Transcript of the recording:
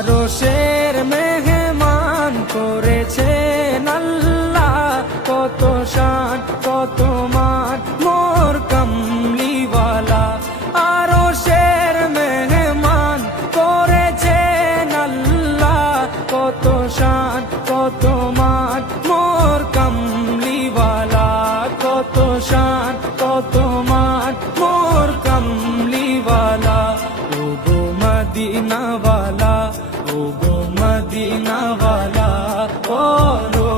আরশের মেহমান করেছেন আল্লাহ, কত শান কত মান মোর কামলিওয়ালা। আরশের মেহমান করেছেন আল্লাহ, কত শান কত মান মোর কামলিওয়ালা, কত শান কত মান মোর কামলিওয়ালা। ও গো মদিনাওয়ালা, ও গো মদিনাওয়ালা, বলো